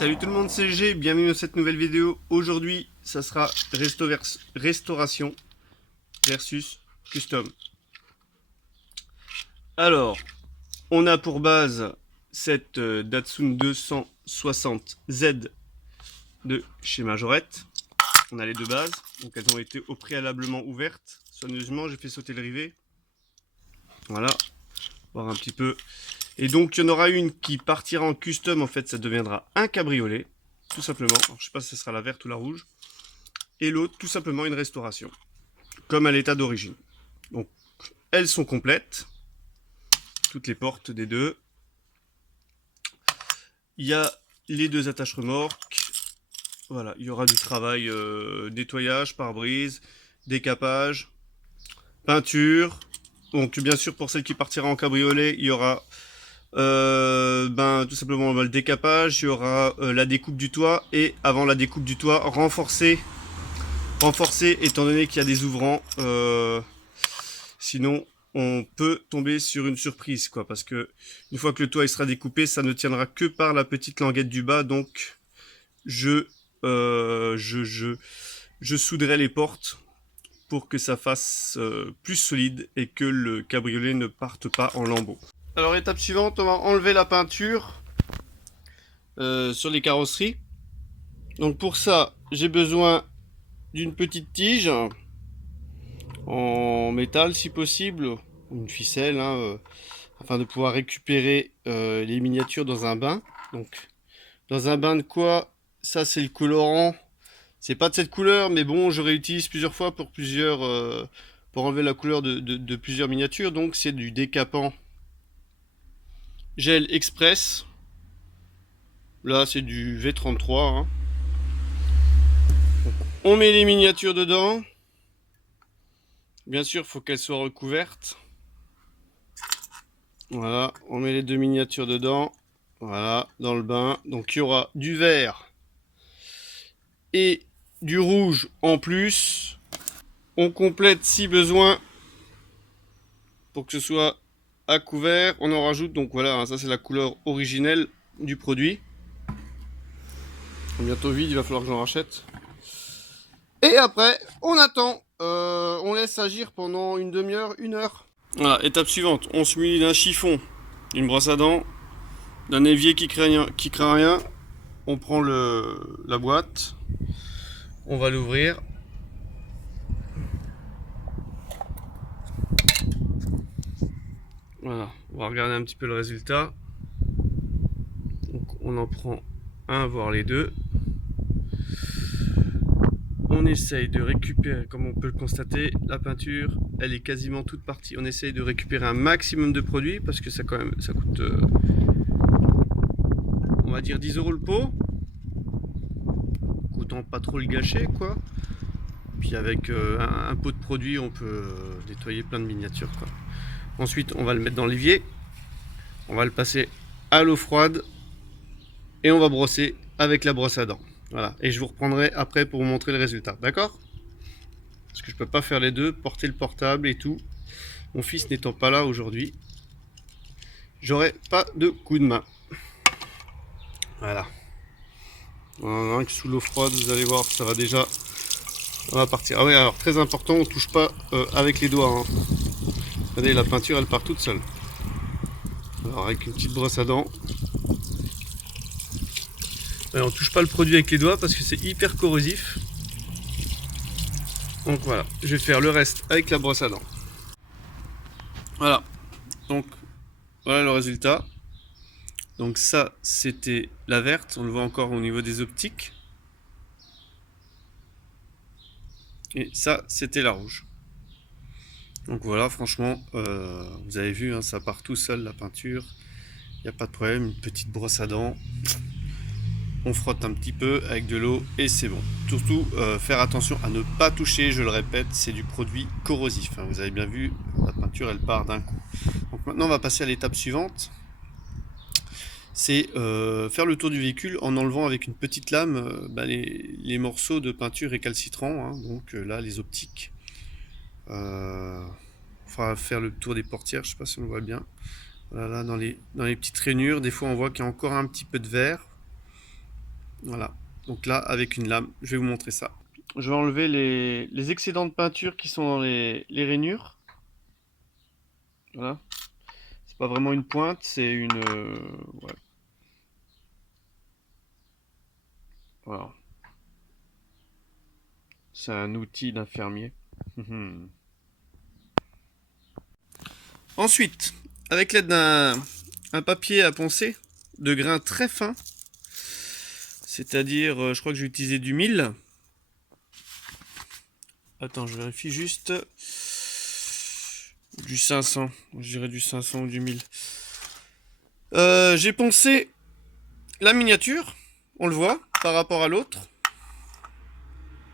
Salut tout le monde, c'est G, bienvenue dans cette nouvelle vidéo. Aujourd'hui, ça sera restauration versus custom. Alors, on a pour base cette Datsun 260Z de chez Majorette. On a les deux bases, donc elles ont été au préalablement ouvertes. Soigneusement, j'ai fait sauter le rivet. Voilà, voir un petit peu. Et donc, il y en aura une qui partira en custom. En fait, ça deviendra un cabriolet, tout simplement. Alors, je ne sais pas si ce sera la verte ou la rouge. Et l'autre, tout simplement, une restauration, comme à l'état d'origine. Donc, elles sont complètes. Toutes les portes des deux. Il y a les deux attaches remorques. Voilà, il y aura du travail nettoyage, pare-brise, décapage, peinture. Donc, bien sûr, pour celle qui partira en cabriolet, il y aura tout simplement le décapage, il y aura la découpe du toit et avant la découpe du toit renforcer étant donné qu'il y a des ouvrants, sinon on peut tomber sur une surprise quoi, parce que une fois que le toit il sera découpé, ça ne tiendra que par la petite languette du bas, donc je souderai les portes pour que ça fasse plus solide et que le cabriolet ne parte pas en lambeaux. Alors étape suivante, on va enlever la peinture sur les carrosseries. Donc pour ça, j'ai besoin d'une petite tige en métal si possible, ou une ficelle, afin de pouvoir récupérer les miniatures dans un bain. Donc dans un bain de quoi? Ça c'est le colorant. C'est pas de cette couleur, mais bon, je réutilise plusieurs fois pour pour enlever la couleur de plusieurs miniatures. Donc c'est du décapant gel express. Là, c'est du V33. Hein. On met les miniatures dedans. Bien sûr, il faut qu'elles soient recouvertes. Voilà, on met les deux miniatures dedans. Voilà, dans le bain. Donc, il y aura du vert et du rouge en plus. On complète si besoin pour que ce soit à couvert. On en rajoute. Donc, voilà, ça, c'est la couleur originelle du produit. Bientôt vide, il va falloir que j'en rachète. Et après, on attend, on laisse agir pendant une demi-heure, une heure. Voilà, étape suivante, on se munit d'un chiffon, d'une brosse à dents, d'un évier qui craint rien. On prend la boîte, on va l'ouvrir. Voilà, on va regarder un petit peu le résultat. Donc on en prend un, voire les deux. On essaye de récupérer, comme on peut le constater, la peinture, elle est quasiment toute partie. On essaye de récupérer un maximum de produits parce que ça coûte, on va dire 10 € le pot. Autant pas trop le gâcher quoi. Puis avec un pot de produit, on peut nettoyer plein de miniatures quoi. Ensuite, on va le mettre dans l'évier. On va le passer à l'eau froide et on va brosser avec la brosse à dents. Voilà, et je vous reprendrai après pour vous montrer le résultat, d'accord? Parce que je peux pas faire les deux, porter le portable et tout. Mon fils n'étant pas là aujourd'hui, j'aurai pas de coup de main. Voilà. Voilà, sous l'eau froide, vous allez voir, ça va déjà, on va partir. Ah oui, alors très important, on touche pas avec les doigts. Hein. Regardez, la peinture, elle part toute seule. Alors avec une petite brosse à dents. Alors, on touche pas le produit avec les doigts parce que c'est hyper corrosif. Donc voilà, je vais faire le reste avec la brosse à dents. Voilà, donc voilà le résultat. Donc ça, c'était la verte, on le voit encore au niveau des optiques. Et ça, c'était la rouge. Donc voilà, franchement, vous avez vu, hein, ça part tout seul la peinture. Il n'y a pas de problème, une petite brosse à dents. On frotte un petit peu avec de l'eau et c'est bon. Surtout, faire attention à ne pas toucher, je le répète, c'est du produit corrosif. Hein. Vous avez bien vu, la peinture, elle part d'un coup. Donc maintenant, on va passer à l'étape suivante. C'est faire le tour du véhicule en enlevant avec une petite lame les morceaux de peinture récalcitrants, hein, donc là les optiques. On va faire le tour des portières, je sais pas si on voit bien. Voilà, là dans les petites rainures, des fois on voit qu'il y a encore un petit peu de verre. Voilà. Donc là, avec une lame, je vais vous montrer ça. Je vais enlever les excédents de peinture qui sont dans les rainures. Voilà. C'est pas vraiment une pointe, c'est une... ouais. Voilà. C'est un outil d'infirmier. Ensuite, avec l'aide d'un papier à poncer de grain très fin, c'est-à-dire, je crois que j'ai utilisé du 1000. Attends, je vérifie juste. Du 500, je dirais du 500 ou du 1000. J'ai poncé la miniature, on le voit, par rapport à l'autre.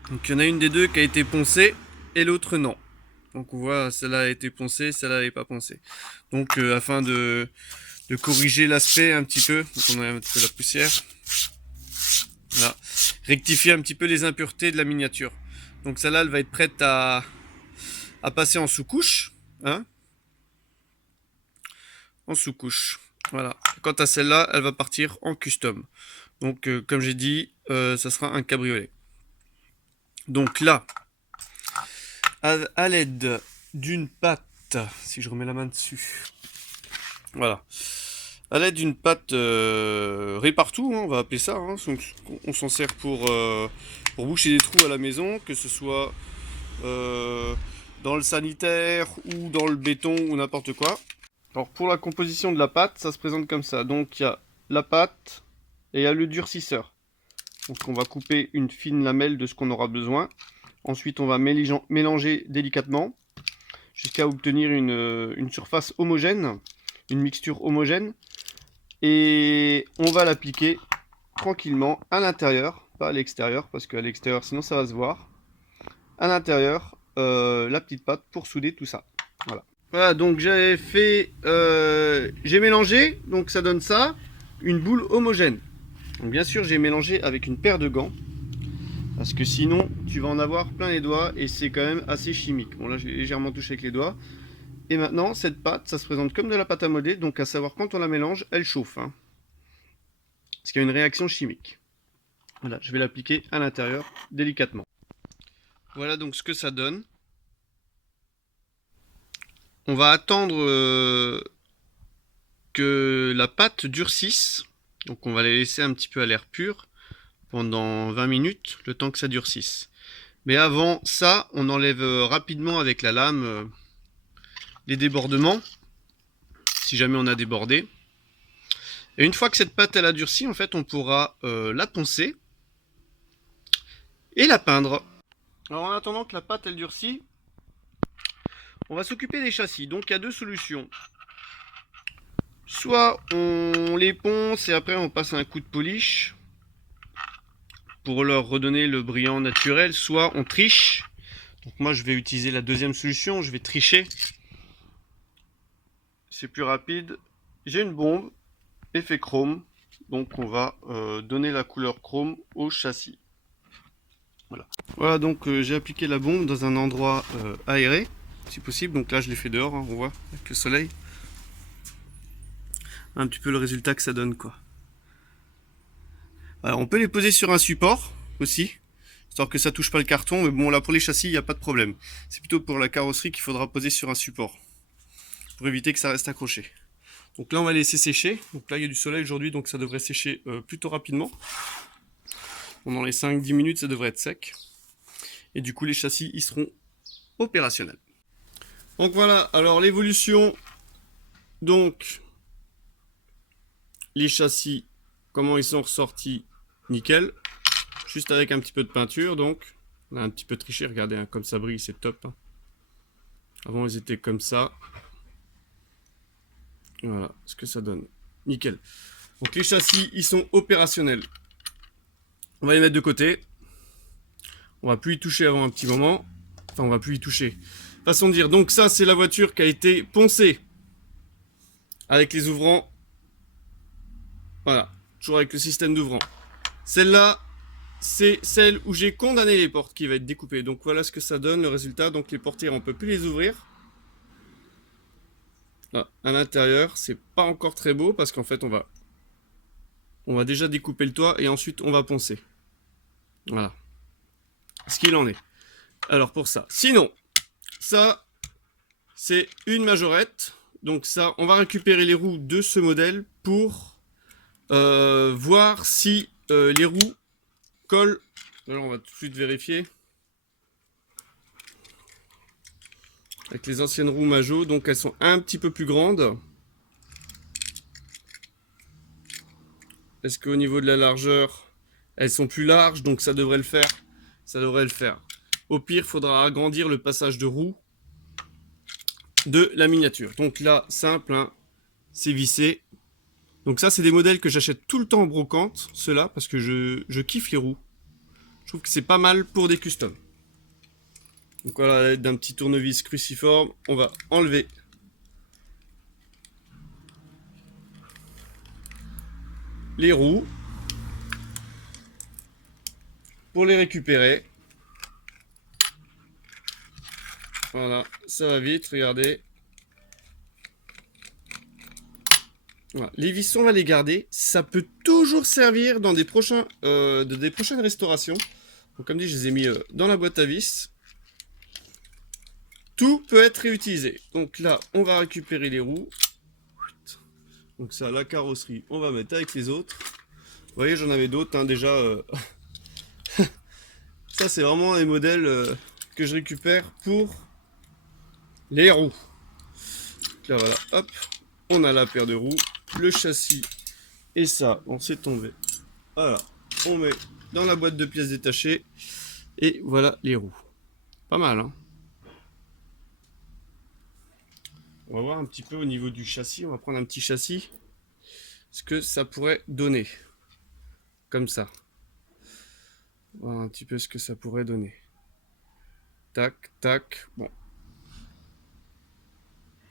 Donc il y en a une des deux qui a été poncée et l'autre non. Donc on voit, celle-là a été poncée, celle-là n'est pas poncée. Donc afin de corriger l'aspect un petit peu, donc on a un petit peu la poussière. Voilà. Rectifier un petit peu les impuretés de la miniature. Donc celle-là, elle va être prête à passer en sous-couche. Hein, en sous-couche. Voilà. Quant à celle-là, elle va partir en custom. Donc comme j'ai dit, ça sera un cabriolet. Donc là, à l'aide d'une pâte, si je remets la main dessus, voilà, à l'aide d'une pâte répartout, hein, on va appeler ça, hein, on s'en sert pour boucher des trous à la maison, que ce soit dans le sanitaire ou dans le béton ou n'importe quoi. Alors pour la composition de la pâte, ça se présente comme ça. Donc il y a la pâte et il y a le durcisseur. Donc on va couper une fine lamelle de ce qu'on aura besoin. Ensuite on va mélanger délicatement jusqu'à obtenir une surface homogène, une mixture homogène. Et on va l'appliquer tranquillement à l'intérieur, pas à l'extérieur, parce qu'à l'extérieur sinon ça va se voir. À l'intérieur, la petite pâte pour souder tout ça. Voilà. Voilà, donc j'ai fait, j'ai mélangé, donc ça donne ça, une boule homogène. Donc bien sûr j'ai mélangé avec une paire de gants, parce que sinon tu vas en avoir plein les doigts et c'est quand même assez chimique. Bon là j'ai légèrement touché avec les doigts. Et maintenant cette pâte, ça se présente comme de la pâte à modeler, donc à savoir quand on la mélange, elle chauffe. Hein, parce qu'il y a une réaction chimique. Voilà, je vais l'appliquer à l'intérieur délicatement. Voilà donc ce que ça donne. On va attendre que la pâte durcisse. Donc on va la laisser un petit peu à l'air pur pendant 20 minutes, le temps que ça durcisse. Mais avant ça, on enlève rapidement avec la lame les débordements, si jamais on a débordé. Et une fois que cette pâte elle a durci, en fait, on pourra la poncer et la peindre. Alors en attendant que la pâte elle durcit, on va s'occuper des châssis. Donc il y a deux solutions. Soit on les ponce et après on passe un coup de polish pour leur redonner le brillant naturel, soit on triche. Donc moi je vais utiliser la deuxième solution, je vais tricher. C'est plus rapide. J'ai une bombe, effet chrome, donc on va donner la couleur chrome au châssis. Voilà, voilà donc j'ai appliqué la bombe dans un endroit aéré, si possible. Donc là je l'ai fait dehors, hein, on voit, avec le soleil. Un petit peu le résultat que ça donne quoi. Alors, on peut les poser sur un support aussi, histoire que ça touche pas le carton, mais bon là pour les châssis il n'y a pas de problème. C'est plutôt pour la carrosserie qu'il faudra poser sur un support, pour éviter que ça reste accroché. Donc là on va laisser sécher, donc là il y a du soleil aujourd'hui donc ça devrait sécher plutôt rapidement. Pendant les 5-10 minutes ça devrait être sec. Et du coup les châssis ils seront opérationnels. Donc voilà, alors l'évolution, donc les châssis, comment ils sont ressortis, nickel. Juste avec un petit peu de peinture, donc on a un petit peu triché, regardez, hein, comme ça brille, c'est top. Hein. Avant ils étaient comme ça. Voilà ce que ça donne, nickel. Donc les châssis ils sont opérationnels. On va les mettre de côté. On va plus y toucher avant un petit moment. Enfin on va plus y toucher. Façon de dire, donc ça c'est la voiture qui a été poncée. Avec les ouvrants. Voilà, toujours avec le système d'ouvrant. Celle-là, c'est celle où j'ai condamné les portes qui va être découpée. Donc voilà ce que ça donne, le résultat. Donc les portières, on peut plus les ouvrir. Là, à l'intérieur, c'est pas encore très beau parce qu'en fait, on va on va déjà découper le toit et ensuite on va poncer. Voilà. Ce qu'il en est. Alors pour ça. Sinon, ça, c'est une majorette. Donc ça, on va récupérer les roues de ce modèle pour voir si les roues collent. Alors on va tout de suite vérifier. Avec les anciennes roues Majo, donc elles sont un petit peu plus grandes. Est-ce qu'au niveau de la largeur, elles sont plus larges, donc ça devrait le faire. Ça devrait le faire. Au pire, il faudra agrandir le passage de roue de la miniature. Donc là, simple, hein, c'est vissé. Donc ça, c'est des modèles que j'achète tout le temps en brocante, ceux-là, parce que je kiffe les roues. Je trouve que c'est pas mal pour des customs. Donc voilà, à l'aide d'un petit tournevis cruciforme, on va enlever les roues pour les récupérer. Voilà, ça va vite, regardez. Voilà. Les vissons, on va les garder. Ça peut toujours servir dans des prochaines restaurations. Donc, comme dit, je les ai mis dans la boîte à vis. Tout peut être réutilisé. Donc là, on va récupérer les roues. Donc ça, la carrosserie, on va mettre avec les autres. Vous voyez, j'en avais d'autres, hein, déjà. Ça, c'est vraiment les modèles que je récupère pour les roues. Donc là, voilà, hop, on a la paire de roues, le châssis, et ça, on s'est tombé. Voilà, on met dans la boîte de pièces détachées, et voilà les roues. Pas mal, hein. On va voir un petit peu au niveau du châssis. On va prendre un petit châssis. Ce que ça pourrait donner. Comme ça. On va voir un petit peu ce que ça pourrait donner. Tac, tac. Bon.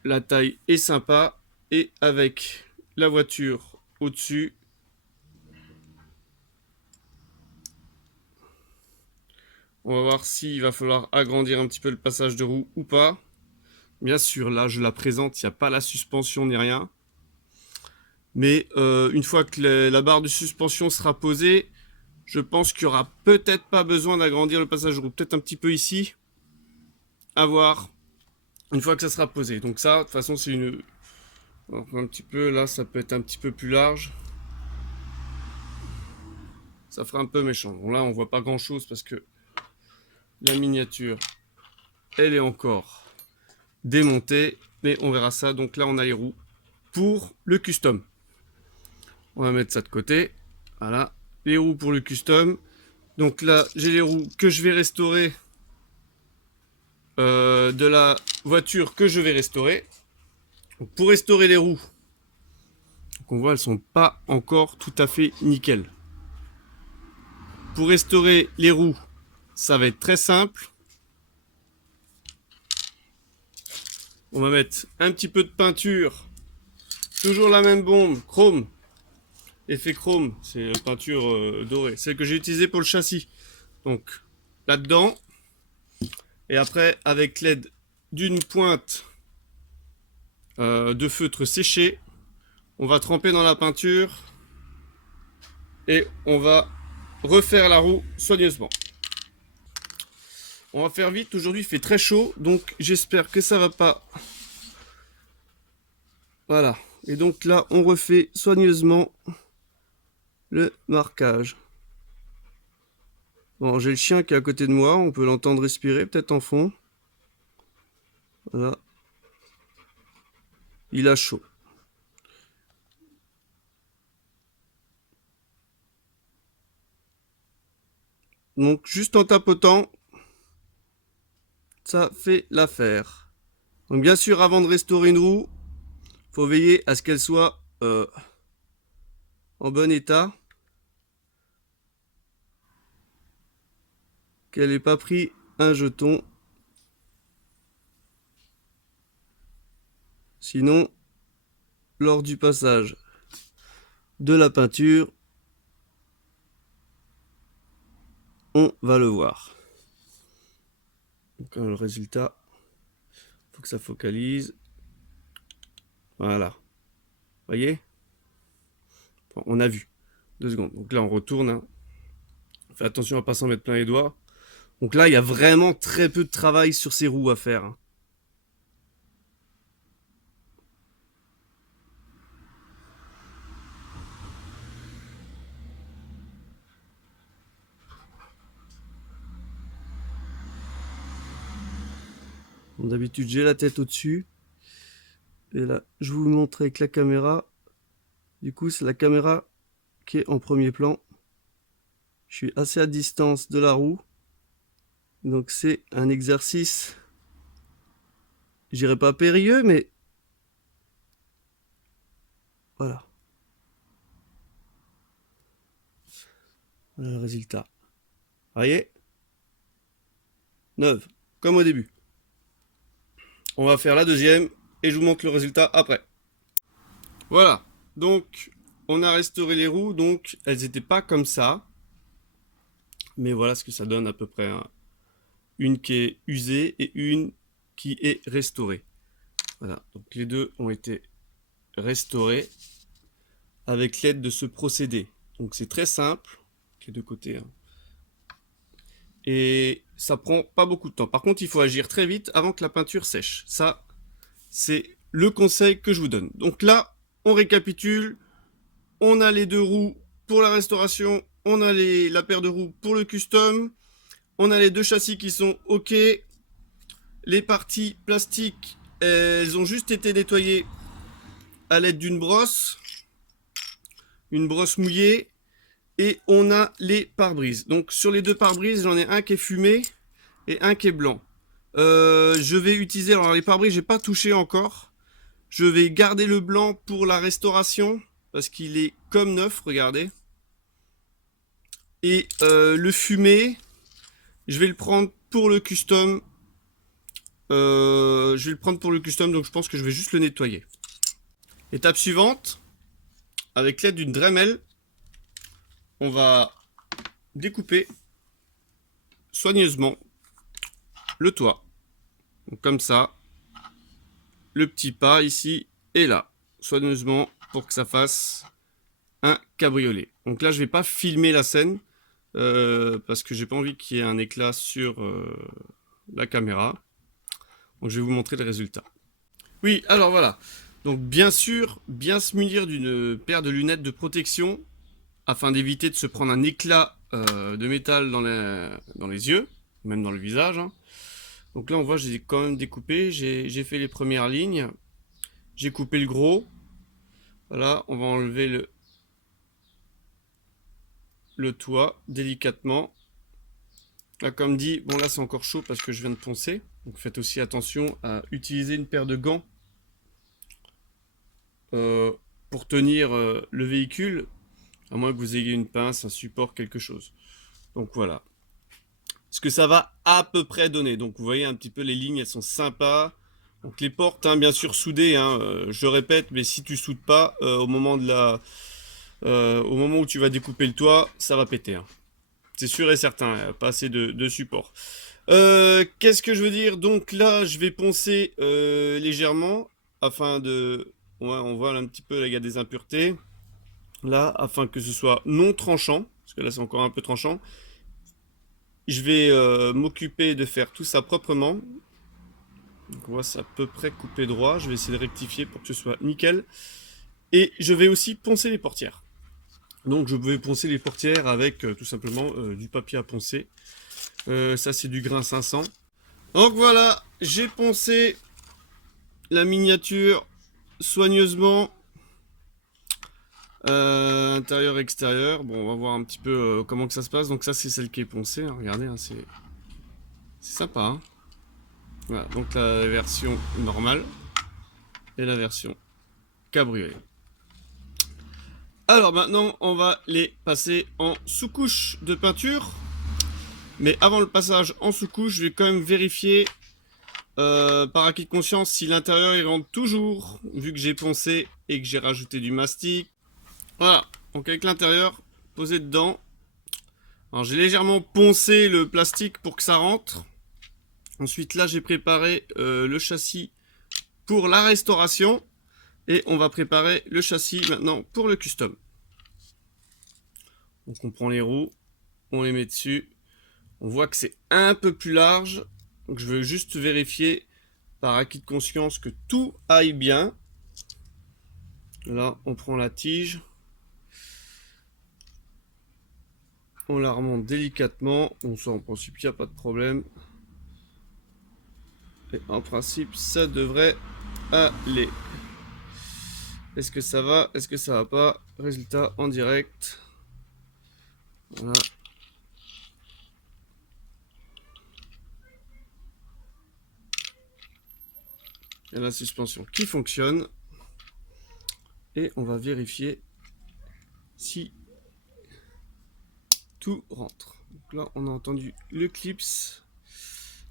La taille est sympa. Et avec la voiture au-dessus. On va voir s'il va falloir agrandir un petit peu le passage de roue ou pas. Bien sûr, là, je la présente. Il n'y a pas la suspension ni rien. Mais une fois que la barre de suspension sera posée, je pense qu'il n'y aura peut-être pas besoin d'agrandir le passage de roue. Peut-être un petit peu ici. À voir. Une fois que ça sera posé. Donc ça, de toute façon, c'est une... Un petit peu, là, ça peut être un petit peu plus large. Ça fera un peu méchant. Bon, là, on voit pas grand-chose parce que la miniature, elle est encore démontée. Mais on verra ça. Donc là, on a les roues pour le custom. On va mettre ça de côté. Voilà. Les roues pour le custom. Donc là, j'ai les roues que je vais restaurer de la voiture que je vais restaurer. Donc pour restaurer les roues, on voit, elles sont pas encore tout à fait nickel. Pour restaurer les roues, ça va être très simple. On va mettre un petit peu de peinture. Toujours la même bombe, chrome. Effet chrome, c'est peinture dorée. Celle que j'ai utilisée pour le châssis. Donc là-dedans. Et après, avec l'aide d'une pointe de feutre séché, on va tremper dans la peinture. Et on va refaire la roue soigneusement. On va faire vite, aujourd'hui il fait très chaud, donc j'espère que ça va pas. Voilà, et donc là on refait soigneusement le marquage. Bon, j'ai le chien qui est à côté de moi, on peut l'entendre respirer peut-être en fond. Voilà. Il a chaud. Donc juste en tapotant, ça fait l'affaire. Donc bien sûr, avant de restaurer une roue, faut veiller à ce qu'elle soit en bon état. Qu'elle n'ait pas pris un jeton. Sinon, lors du passage de la peinture, on va le voir. Donc le résultat, il faut que ça focalise. Voilà. Voyez, bon, on a vu. 2 secondes. Donc là, on retourne. Hein. Fais attention à pas s'en mettre plein les doigts. Donc là, il y a vraiment très peu de travail sur ces roues à faire. Hein. D'habitude, j'ai la tête au-dessus. Et là, je vous montre avec la caméra. Du coup, c'est la caméra qui est en premier plan. Je suis assez à distance de la roue. Donc c'est un exercice, je dirais pas périlleux, mais voilà. Voilà le résultat. Vous voyez, neuve, comme au début. On va faire la deuxième et je vous montre le résultat après. Voilà, donc on a restauré les roues, donc elles n'étaient pas comme ça. Mais voilà ce que ça donne à peu près. Hein. Une qui est usée et une qui est restaurée. Voilà, donc les deux ont été restaurés avec l'aide de ce procédé. Donc c'est très simple, les deux côtés. Hein. Et ça prend pas beaucoup de temps. Par contre, il faut agir très vite avant que la peinture sèche. Ça, c'est le conseil que je vous donne. Donc là, on récapitule. On a les deux roues pour la restauration. On a la paire de roues pour le custom. On a les deux châssis qui sont OK. Les parties plastiques, elles ont juste été nettoyées à l'aide d'une brosse. Une brosse mouillée. Et on a les pare-brises. Donc sur les deux pare-brises, j'en ai un qui est fumé et un qui est blanc. Je vais utiliser, alors les pare-brises, j'ai pas touché encore. Je vais garder le blanc pour la restauration parce qu'il est comme neuf, regardez. Et le fumé, je vais le prendre pour le custom. Donc je pense que je vais juste le nettoyer. Étape suivante, avec l'aide d'une Dremel, on va découper soigneusement le toit. Donc comme ça, le petit pas ici et là, soigneusement pour que ça fasse un cabriolet. Donc là, je vais pas filmer la scène parce que j'ai pas envie qu'il y ait un éclat sur la caméra. Donc je vais vous montrer le résultat. Oui, alors voilà. Donc bien sûr, bien se munir d'une paire de lunettes de protection afin d'éviter de se prendre un éclat de métal dans les yeux, même dans le visage. Hein. Donc là, on voit, j'ai quand même découpé. J'ai fait les premières lignes. J'ai coupé le gros. Voilà, on va enlever le toit délicatement. Là, comme dit, bon là c'est encore chaud parce que je viens de poncer. Donc faites aussi attention à utiliser une paire de gants pour tenir le véhicule, à moins que vous ayez une pince, un support, quelque chose. Donc voilà. Ce que ça va à peu près donner. Donc vous voyez un petit peu les lignes, elles sont sympas. Donc les portes, hein, bien sûr soudées, hein, je répète, mais si tu soudes pas, au moment où tu vas découper le toit, ça va péter. Hein. C'est sûr et certain, pas assez de support. Qu'est-ce que je veux dire? Donc là, je vais poncer légèrement, afin de... Ouais, on voit là, un petit peu, là, il y a des impuretés. Là, afin que ce soit non tranchant, parce que là c'est encore un peu tranchant. Je vais m'occuper de faire tout ça proprement. Donc on voit c'est à peu près coupé droit. Je vais essayer de rectifier pour que ce soit nickel. Et je vais aussi poncer les portières. Donc je vais poncer les portières avec tout simplement du papier à poncer. Ça c'est du grain 500. Donc voilà, j'ai poncé la miniature soigneusement. Intérieur, extérieur. Bon, on va voir un petit peu comment que ça se passe. Donc ça c'est celle qui est poncée. Hein. Regardez, hein, c'est sympa. Hein. Voilà, donc la version normale et la version cabriolet. Alors maintenant, on va les passer en sous-couche de peinture. Mais avant le passage en sous-couche, je vais quand même vérifier par acquis de conscience si l'intérieur il rentre toujours, vu que j'ai poncé et que j'ai rajouté du mastic. Voilà, donc avec l'intérieur posé dedans. Alors j'ai légèrement poncé le plastique pour que ça rentre. Ensuite là j'ai préparé le châssis pour la restauration. Et on va préparer le châssis maintenant pour le custom. Donc on prend les roues, on les met dessus. On voit que c'est un peu plus large. Donc je veux juste vérifier par acquis de conscience que tout aille bien. Là, on prend la tige. On la remonte délicatement. Bon, ça, en principe, il n'y a pas de problème. Et en principe, ça devrait aller. Est-ce que ça va? Est-ce que ça va pas? Résultat en direct. Voilà. Il y a la suspension qui fonctionne. Et on va vérifier si tout rentre. Donc là, on a entendu le clips.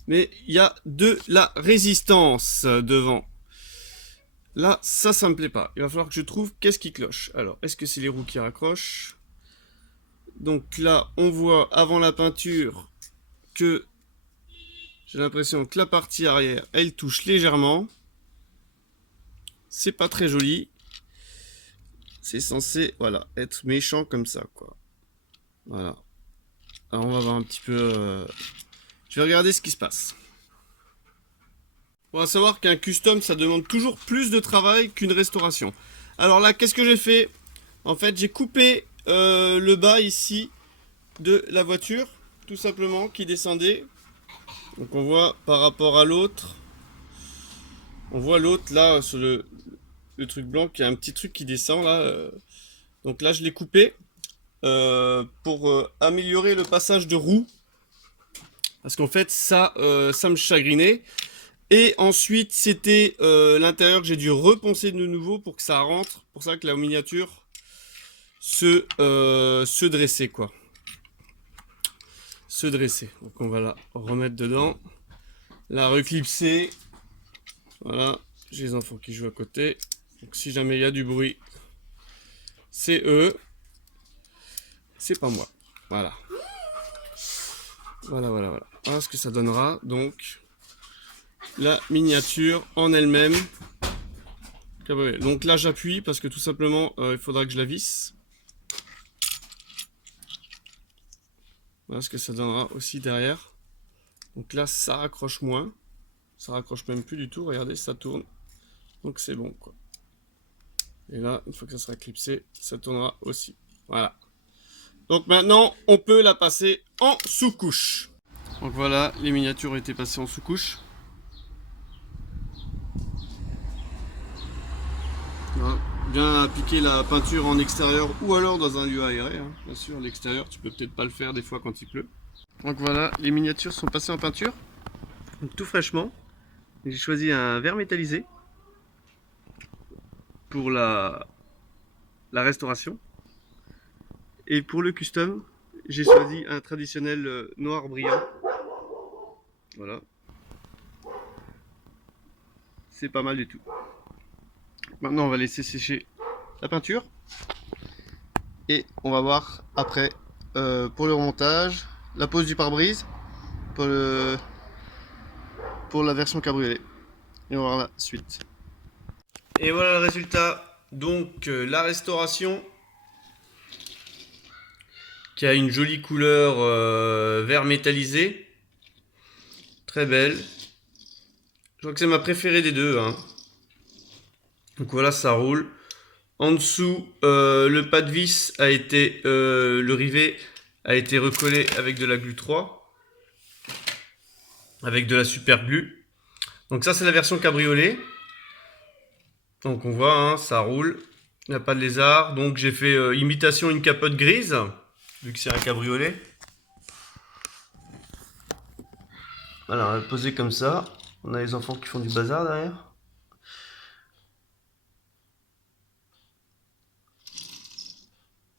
Mais il y a de la résistance devant. Là, ça me plaît pas. Il va falloir que je trouve qu'est-ce qui cloche. Alors, est-ce que c'est les roues qui raccrochent? Donc là, on voit avant la peinture que j'ai l'impression que la partie arrière, elle touche légèrement. C'est pas très joli. C'est censé, voilà, être méchant comme ça, quoi. Voilà. Alors, on va voir un petit peu... Je vais regarder ce qui se passe. On va savoir qu'un custom, ça demande toujours plus de travail qu'une restauration. Alors là, qu'est-ce que j'ai fait? En fait, j'ai coupé le bas ici de la voiture, tout simplement, qui descendait. Donc on voit par rapport à l'autre, on voit l'autre là sur le truc blanc, qui a un petit truc qui descend là. Donc là, je l'ai coupé pour améliorer le passage de roue. Parce qu'en fait, ça me chagrinait. Et ensuite, c'était l'intérieur que j'ai dû reponcer de nouveau pour que ça rentre. Pour ça que la miniature se dressait, quoi. Se dresser. Donc on va la remettre dedans. La reclipser. Voilà. J'ai les enfants qui jouent à côté. Donc si jamais il y a du bruit, c'est eux. C'est pas moi. Voilà. Voilà. Voilà ce que ça donnera. Donc la miniature en elle-même. Donc là j'appuie parce que tout simplement il faudra que je la visse. Voilà ce que ça donnera aussi derrière. Donc là ça raccroche moins. Ça raccroche même plus du tout. Regardez, ça tourne. Donc c'est bon, quoi. Et là, une fois que ça sera clipsé, ça tournera aussi. Voilà. Donc maintenant, on peut la passer en sous-couche. Donc voilà, les miniatures ont été passées en sous-couche. Voilà. Bien appliquer la peinture en extérieur ou alors dans un lieu aéré. Hein. Bien sûr, l'extérieur, tu peux peut-être pas le faire des fois quand il pleut. Donc voilà, les miniatures sont passées en peinture. Donc tout fraîchement. J'ai choisi un verre métallisé pour la restauration. Et pour le custom, j'ai choisi un traditionnel noir brillant. Voilà. C'est pas mal du tout. Maintenant, on va laisser sécher la peinture. Et on va voir après pour le remontage, la pose du pare-brise pour la version cabriolet. Et on va voir la suite. Et voilà le résultat. Donc la restauration qui a une jolie couleur vert métallisé. Très belle. Je crois que c'est ma préférée des deux. Hein. Donc voilà, ça roule. En dessous, le pas de vis a été, le rivet a été recollé avec de la glu 3. Avec de la super glue. Donc ça, c'est la version cabriolet. Donc on voit, hein, ça roule. Il n'y a pas de lézard. Donc j'ai fait imitation une capote grise, vu que c'est un cabriolet. Voilà, on va le poser comme ça. On a les enfants qui font du bazar derrière.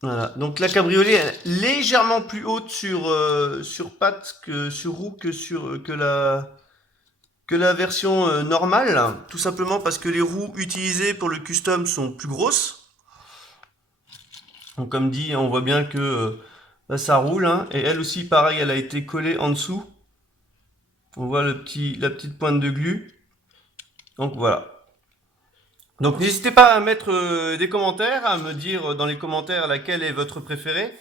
Voilà, donc la cabriolet est légèrement plus haute sur pattes que sur roue que la version normale, tout simplement parce que les roues utilisées pour le custom sont plus grosses. Donc comme dit, on voit bien que là, ça roule, hein, et elle aussi pareil, elle a été collée en dessous. On voit la petite pointe de glu. Donc voilà. Donc n'hésitez pas à mettre des commentaires, à me dire dans les commentaires laquelle est votre préférée.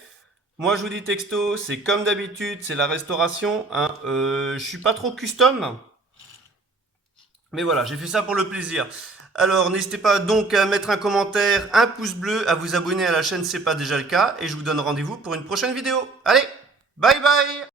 Moi, je vous dis texto, c'est comme d'habitude, c'est la restauration. Hein. Je suis pas trop custom, mais voilà, j'ai fait ça pour le plaisir. Alors, n'hésitez pas donc à mettre un commentaire, un pouce bleu, à vous abonner à la chaîne si ce n'est pas déjà le cas, et je vous donne rendez-vous pour une prochaine vidéo. Allez, bye bye!